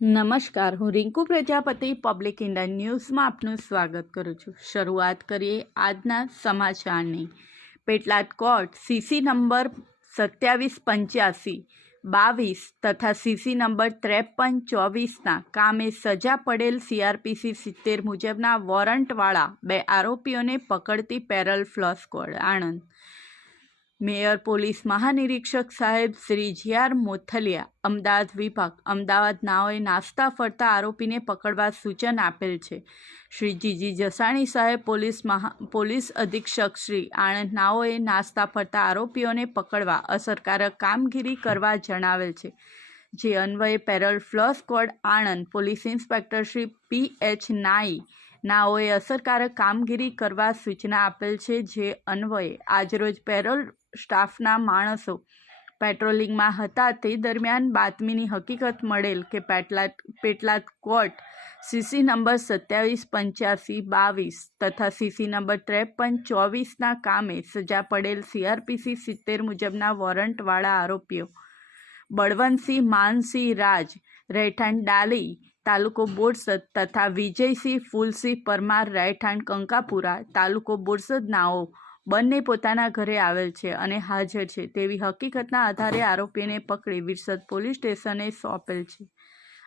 નમસ્કાર, હું Rinku Prajapati public India ન્યૂઝમાં આપનું સ્વાગત કરું છું। શરૂઆત કરીએ આજના સમાચારની। પેટલાદ કોર્ટ સીસી નંબર 2785-22 તથા સીસી નંબર 5324ના કામે સજા પડેલ CRPC 70 મુજબના વોરંટવાળા 2 આરોપીઓને પકડતી પેરલ ફ્લો સ્ક્વોડ આણંદ। મેયર પોલીસ મહાનિરીક્ષક સાહેબ શ્રી જીઆર મોથલિયા અમદાવાદ વિભાગ અમદાવાદ નાઓએ નાસ્તા ફરતા આરોપીને પકડવા સૂચન આપેલ છે। શ્રી જીજી જસાણી સાહેબ પોલીસ અધિક્ષક શ્રી આણંદ નાઓએ નાસ્તા ફરતા આરોપીઓને પકડવા અસરકારક કામગીરી કરવા જણાવેલ છે। જે અન્વયે parole furlough squad Anand police inspector Shri PH નાઓએ અસરકારક કામગીરી કરવા સૂચના આપેલ છે। જે અન્વયે આજરોજ પેરોલ સ્ટાફના માણસો પેટ્રોલિંગમાં હતા તે દરમિયાન બાતમીની હકીકત મળેલ કે પેટલાદ કોર્ટ સીસી નંબર 2785-22 તથા સીસી નંબર 5324ના કામે સજા પડેલ CRPC 70 મુજબના વોરંટવાળા આરોપીઓ બળવંતસિંહ માનસિંહ રાજ રહેઠાણ ડાલી તાલુકો બોરસદ તથા વિજયસિંહ ફૂલસિંહ પરમાર રહેઠાણ કંકાપુરા તાલુકો બોરસદ નાઓ બંને પોતાના ઘરે આવેલ છે અને હાજર છે તેવી હકીકતના આધારે આરોપીને પકડી વિરસદ પોલીસ સ્ટેશને સોંપેલ છે।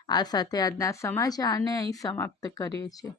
આ સાથે આજના સમાચારને અહીં સમાપ્ત કરીએ છીએ।